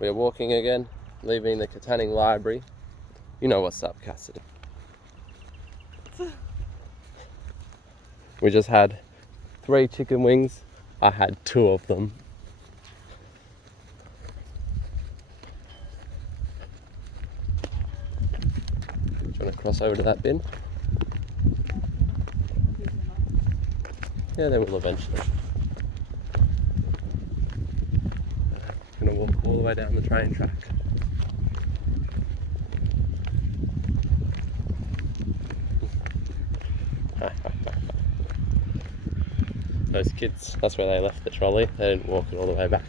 We're walking again, leaving the Katanning Library. You know what's up, Cassidy. We just had 3 chicken wings. I had 2 of them. Do you want to cross over to that bin? Yeah, they will eventually. I'm going to walk all the way down the train track. Those kids, that's where they left the trolley. They didn't walk it all the way back.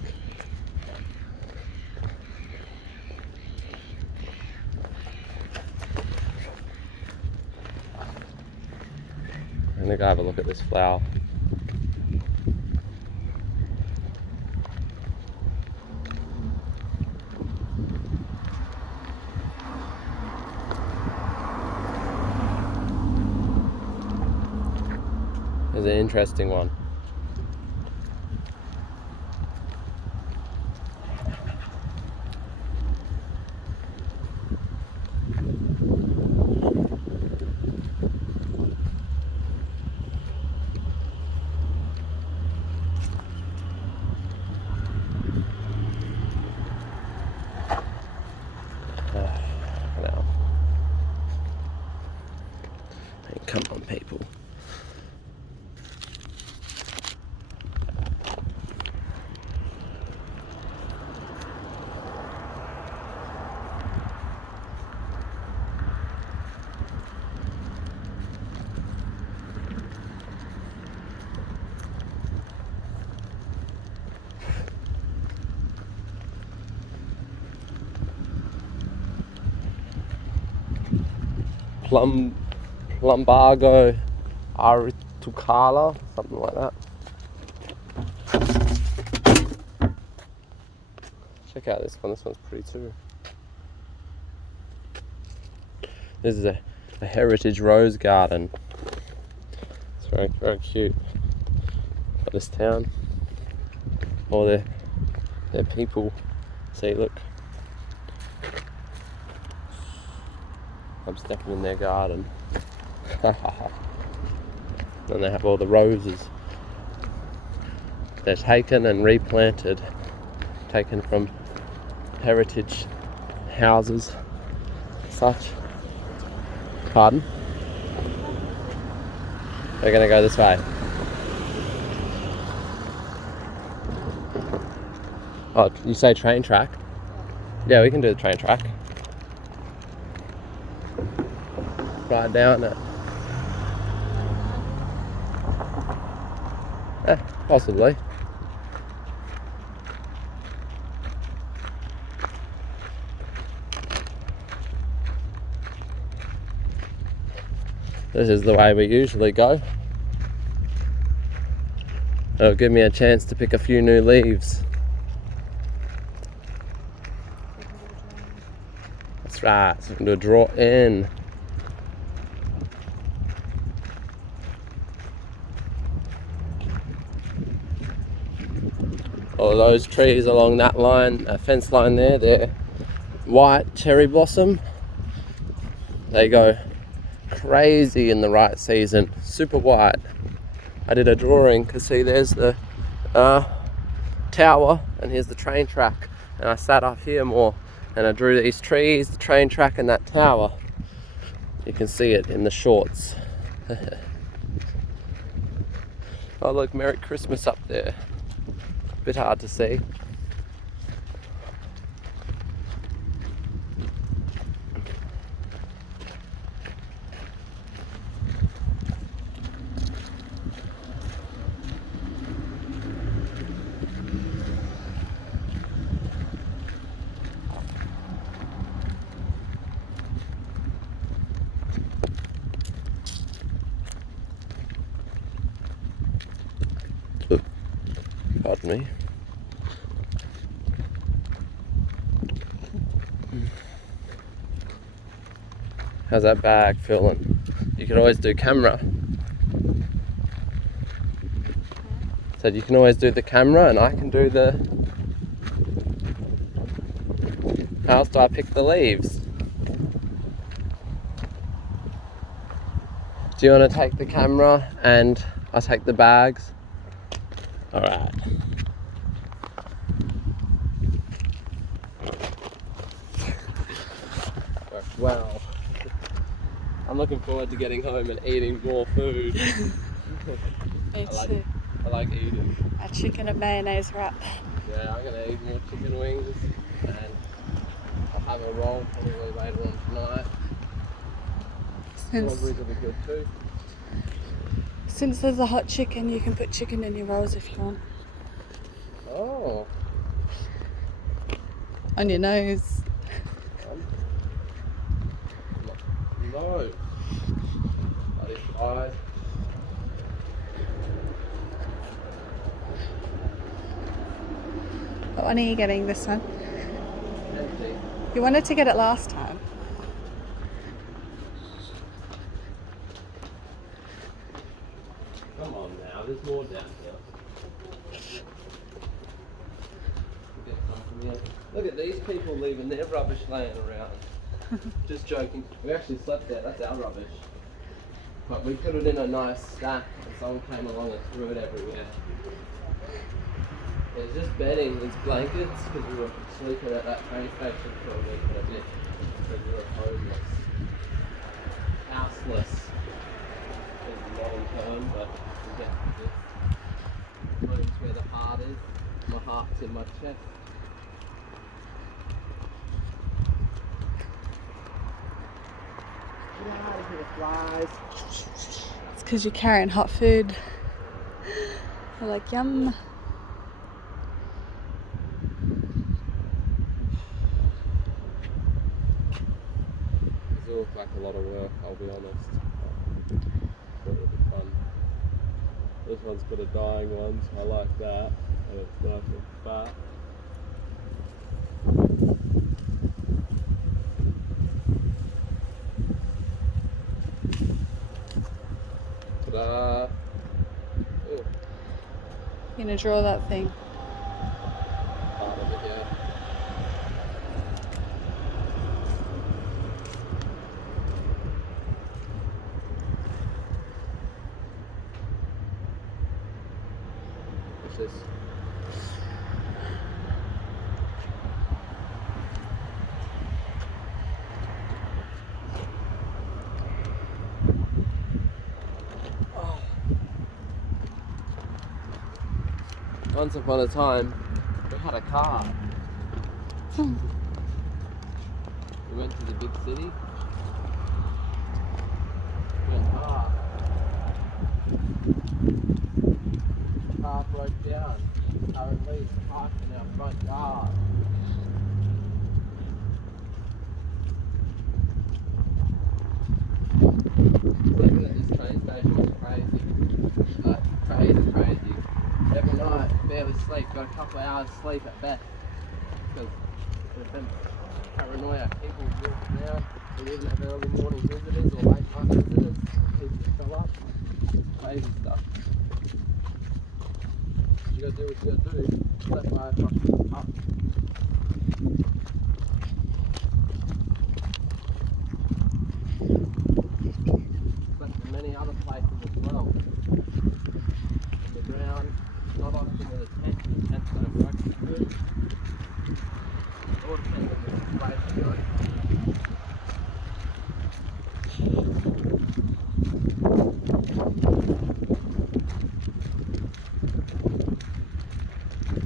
I'm going to go have a look at this flower. There's an interesting one. Now. Hey, come on, people. Plumbago Aritucala, something like that. Check out this one. This one's pretty too. This is a heritage rose garden. It's very, very cute for this town. All their people. See, look. I'm stepping in their garden. And they have all the roses. They're taken and replanted. Taken from heritage houses. Such. Pardon? We're going to go this way. Oh, you say train track? Yeah, we can do the train track. Right down it. Possibly. This is the way we usually go. It'll give me a chance to pick a few new leaves. That's right, so we can do a draw in. All those trees along that line, fence line there, they're white cherry blossom. They go crazy in the right season, super white. I did a drawing because see there's the tower and here's the train track, and I sat up here more and I drew these trees, the train track and that tower. You can see it in the shorts. Oh look, Merry Christmas up there. Bit hard to see. Pardon me. How's that bag feeling? You can always do camera. Said you can always do the camera and I can do the How else do I pick the leaves? Do you want to take the camera and I take the bags? Alright. Well, I'm looking forward to getting home and eating more food. Me too. I like eating. A chicken and mayonnaise wrap. Yeah, I'm gonna eat more chicken wings and I'll have a roll probably later on tonight. Strawberries will be good too. Since there's a hot chicken, you can put chicken in your rolls if you want. Oh. On your nose. No. Bloody flies. What one are you getting this time? Empty. You wanted to get it last time. Come on now, there's more down here. Get some from here. Look at these people leaving their rubbish laying around. Just joking. We actually slept there, that's our rubbish. But we put it in a nice stack and someone came along and threw it everywhere. There's just bedding, there's blankets because we were sleeping at that train station for a week and a bit. Because we were homeless. Houseless. Is the modern term, but we get this. Home's where the heart is. My heart's in my chest. Get out of here, flies. It's because you're carrying hot food. They're like, yum. It looks like a lot of work, I'll be honest. Thought it would be fun. This one's got a dying one, so I like that. And it's nice and fat. Ta-da! Oh, You're gonna draw that thing. part of it, yeah. What's this? Once upon a time, we had a car. We went to the big city. Went car. Car broke down. Currently, it's parked in our front yard. Sleeping at this train station was crazy. Like, crazy. Every night, barely sleep, got a couple of hours sleep at best. Because there's been paranoia. People walk around, we even have early morning visitors or late night visitors. People fill up. Crazy stuff. You gotta do what you gotta do. Let fire trucks up. But in many other places as well. On the ground, not often with a tent. The tents don't work as good. It all depends on the situation you're in.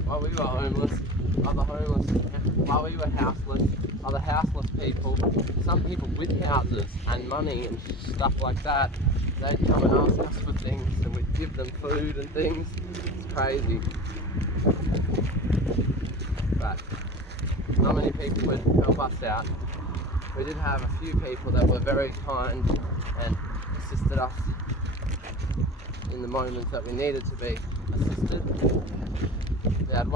While we were homeless, while we were houseless, other houseless people, some people with houses and money and stuff like that, they'd come and ask us for things and we'd give them food and things. It's crazy. But not many people would help us out. We did have a few people that were very kind and assisted us in the moments that we needed to be assisted. We had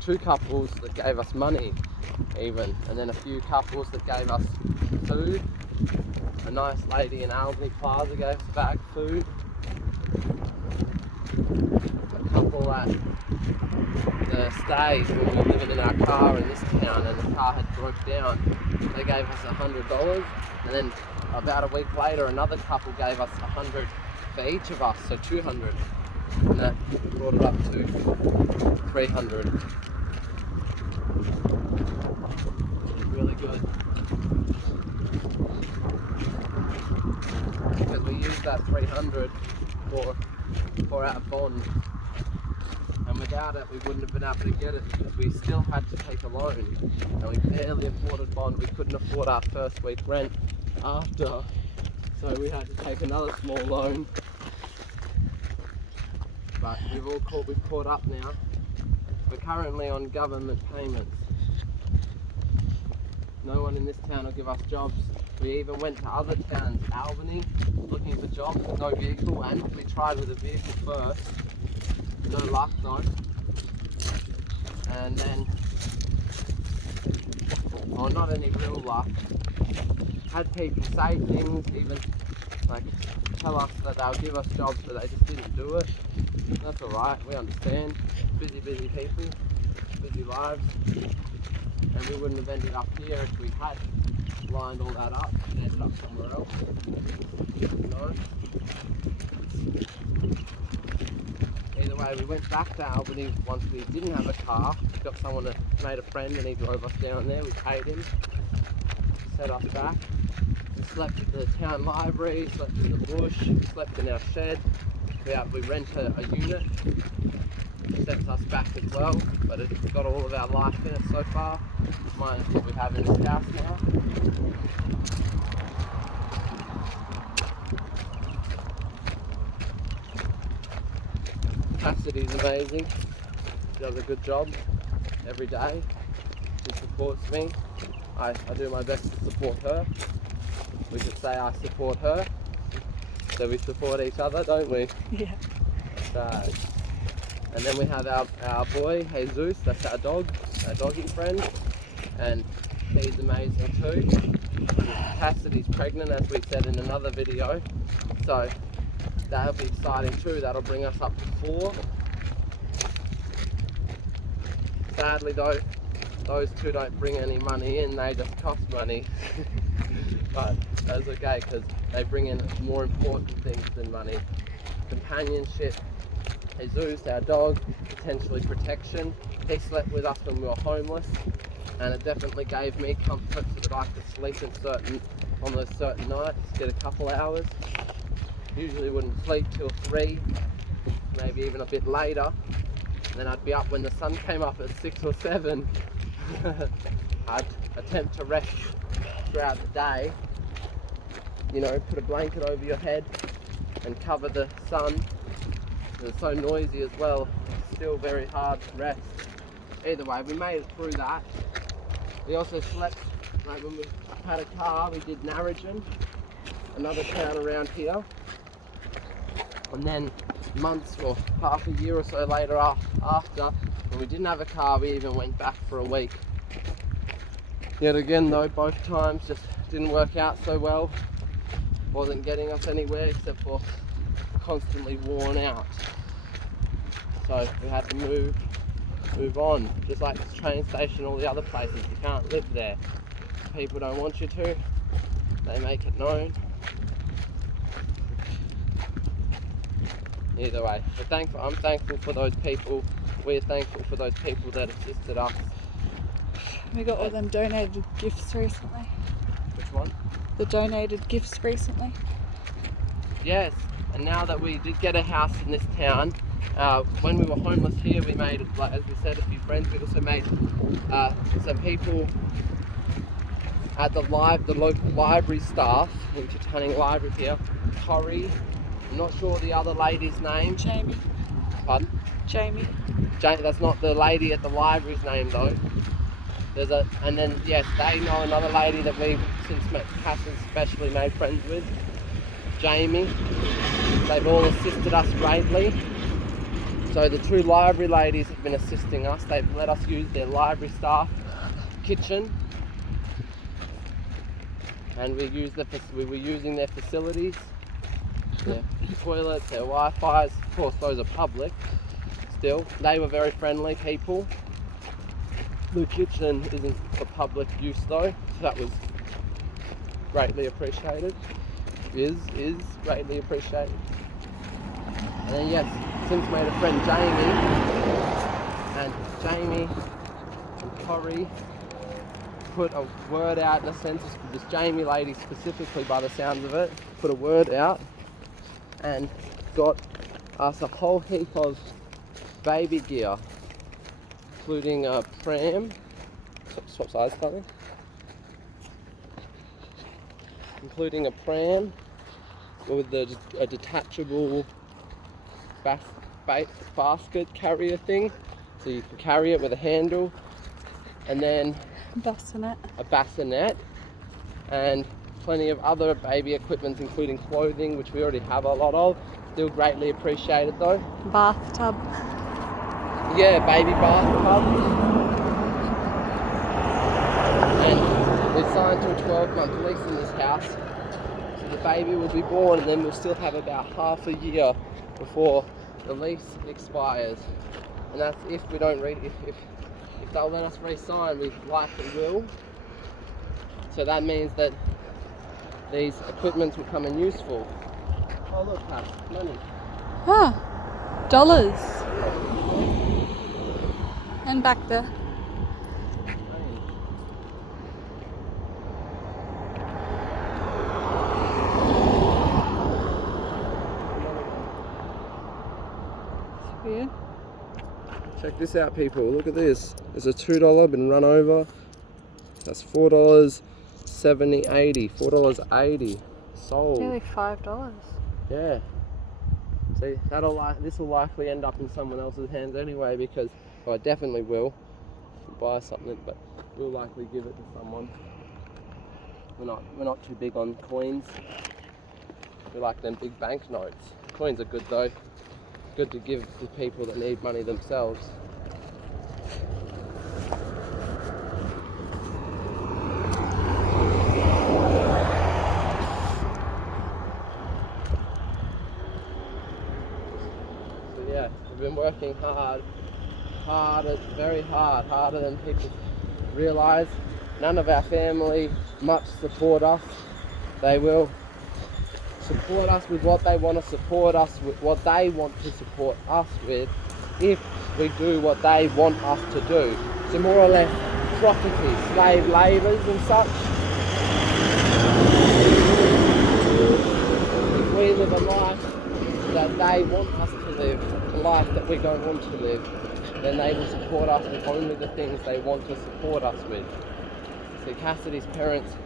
two couples that gave us money even, and then a few couples that gave us food. A nice lady in Albany Plaza gave us back food. A couple that to stay when we were living in our car in this town, and the car had broke down. They gave us $100, and then about a week later, another couple gave us $100 for each of us, so $200, and that brought it up to $300. Really good. Because we used that $300 for our bond, and without it we wouldn't have been able to get it because we still had to take a loan, and we barely afforded bond. We couldn't afford our first week rent after, so we had to take another small loan. But we've caught up now. We're currently on government payments. No one in this town will give us jobs. We even went to other towns, Albany, looking for jobs with no vehicle, and we tried with a vehicle first. No luck though. And then, well, not any real luck. Had people say things, even like tell us that they'll give us jobs, but they just didn't do it. That's alright, we understand. Busy people, busy lives. And we wouldn't have ended up here if we had lined all that up and ended up somewhere else. No. Either way, we went back to Albany once we didn't have a car. We got someone that made a friend and he drove us down there. We paid him, set us back. We slept at the town library, slept in the bush, slept in our shed. We rent a unit. Sets us back as well, but it's got all of our life in it so far, minus what we have in this house now. Cassidy's amazing. She does a good job every day. She supports me. I do my best to support her. We could say I support her. So we support each other, don't we? Yeah. And then we have our boy, Jesus, that's our doggy friend, and he's amazing too. Cassidy's pregnant, as we said in another video, so that'll be exciting too. That'll bring us up to 4. Sadly though, those two don't bring any money in, they just cost money. But that's okay, because they bring in more important things than money. Companionship. Jesus, our dog, potentially protection. He slept with us when we were homeless, and it definitely gave me comfort so that I could sleep on those certain nights, get a couple hours. Usually wouldn't sleep till 3, maybe even a bit later. Then I'd be up when the sun came up at 6 or 7. I'd attempt to rest throughout the day. You know, put a blanket over your head and cover the sun. It's so noisy as well, it's still very hard to rest. Either way, we made it through that. We also slept, like when we had a car, we did Narrogin, another town around here. And then months or half a year or so later after, when we didn't have a car, we even went back for a week. Yet again though, both times just didn't work out so well. Wasn't getting us anywhere except for constantly worn out. So we had to move on. Just like this train station, all the other places, you can't live there. People don't want you to, they make it known. Either way, I'm thankful for those people. We're thankful for those people that assisted us. We got all them donated gifts recently. Which one? The donated gifts recently. Yes, and now that we did get a house in this town, when we were homeless here, we made, like, as we said, a few friends. We also made some people at the local library staff, which is Tunning Library here. Corrie, I'm not sure the other lady's name. Jamie. Pardon? Jamie. That's not the lady at the library's name though. And then yes, they know another lady that we've since Cass has specially made friends with, Jamie. They've all assisted us greatly. So the 2 library ladies have been assisting us. They've let us use their library staff kitchen, and we were using their facilities, their toilets, their Wi-Fi's. Of course, those are public, still. They were very friendly people. The kitchen isn't for public use though, so that was greatly appreciated. Is greatly appreciated. And then yes, since made a friend Jamie and Corey put a word out in a sense, this Jamie lady specifically by the sounds of it, put a word out and got us a whole heap of baby gear, including a pram, swap sides slightly, including a pram with a detachable basket carrier thing, so you can carry it with a handle, and then a bassinet, and plenty of other baby equipment, including clothing, which we already have a lot of. Still greatly appreciated though. Bathtub. Yeah, baby bathtub. And we've signed to a 12-month lease in this house, so the baby will be born, and then we'll still have about half a year before the lease expires. And that's if we don't if they'll let us re-sign, we likely will. So that means that these equipments will come in useful. Oh look, Pat, money. Ah, dollars. And back there. Money. Weird. Check this out, people. Look at this. There's a $2 been run over. That's $4.70, $80. $4.80 sold. Nearly $5. Yeah. See, this will likely end up in someone else's hands anyway, because well, I definitely will buy something, but we'll likely give it to someone. We're not too big on coins. We like them big banknotes. Coins are good though. Good to give to people that need money themselves. So yeah, we've been working very hard, harder than people realise. None of our family much support us. They will support us with what they want to support us with, what they want to support us with, if we do what they want us to do. So more or less property, slave labours and such. If we live a life that they want us to live, a life that we don't want to live, then they will support us with only the things they want to support us with. So Cassidy's parents,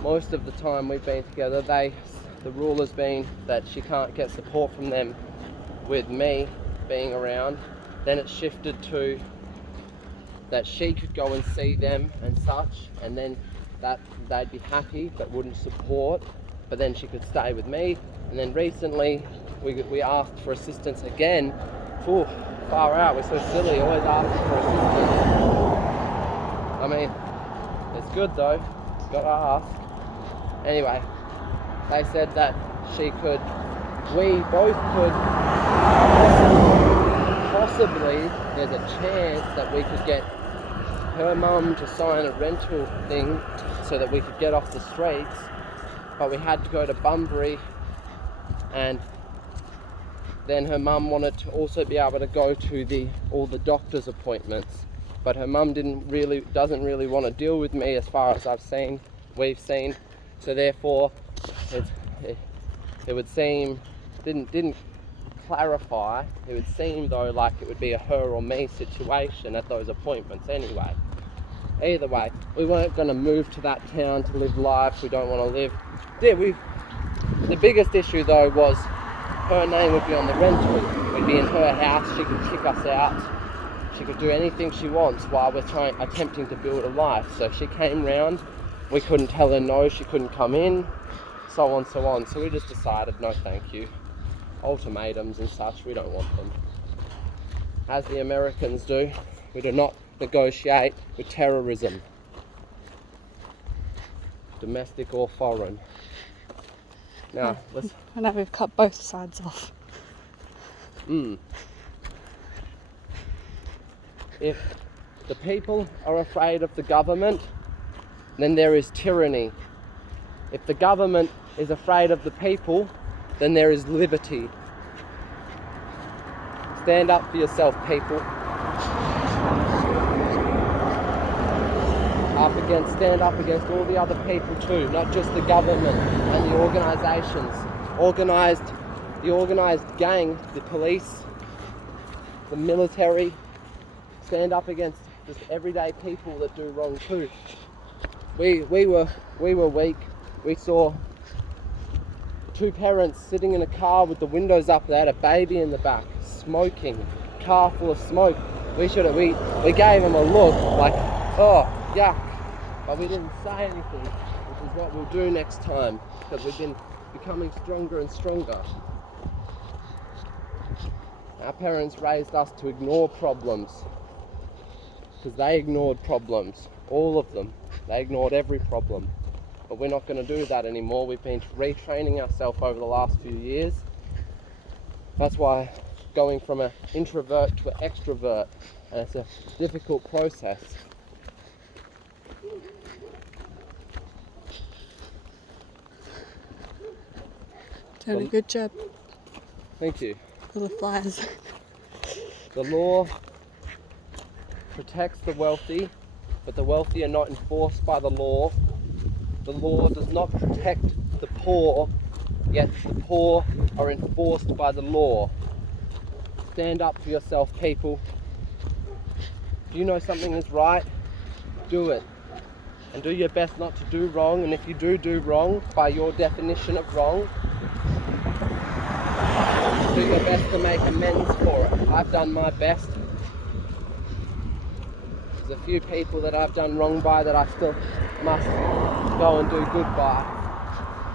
most of the time we've been together, the rule has been that she can't get support from them with me being around. Then it shifted to that she could go and see them and such, and then that they'd be happy but wouldn't support, but then she could stay with me. And then recently we asked for assistance again. Phew, far out, we're so silly, always asking for assistance. I mean, it's good though, gotta ask. Anyway, they said that we both could, possibly, there's a chance that we could get her mum to sign a rental thing so that we could get off the streets, but we had to go to Bunbury, and then her mum wanted to also be able to go to all the doctor's appointments, but her mum doesn't really want to deal with me as far as we've seen. So therefore, it would seem, didn't clarify, it would seem though like it would be a her or me situation at those appointments anyway. Either way, we weren't going to move to that town to live life we don't want to live. Yeah, the biggest issue though was her name would be on the rental. We'd be in her house, she could kick us out, she could do anything she wants while we're attempting to build a life. So if she came round, we couldn't tell her no, she couldn't come in, so on, so on. So we just decided, no thank you. Ultimatums and such, we don't want them. As the Americans do, we do not negotiate with terrorism, domestic or foreign. Now, I know we've cut both sides off. If the people are afraid of the government, then there is tyranny. If the government is afraid of the people, then there is liberty. Stand up for yourself, people. Stand up against all the other people too, not just the government and the organisations. The organised gang, the police, the military. Stand up against just everyday people that do wrong too. We were weak. We saw two parents sitting in a car with the windows up. They had a baby in the back, smoking, car full of smoke. We gave them a look like, oh, yuck. But we didn't say anything, which is what we'll do next time, because we've been becoming stronger and stronger. Our parents raised us to ignore problems, because they ignored problems, all of them. They ignored every problem. But we're not going to do that anymore. We've been retraining ourselves over the last few years. That's why going from an introvert to an extrovert, and it's a difficult process. Done a good job. Thank you. For the flies. The law protects the wealthy, but the wealthy are not enforced by the law. The law does not protect the poor, yet the poor are enforced by the law. Stand up for yourself, people. If you know something is right, do it. And do your best not to do wrong, and if you do wrong, by your definition of wrong, do your best to make amends for it. I've done my best. There's a few people that I've done wrong by that I still must go and do good by.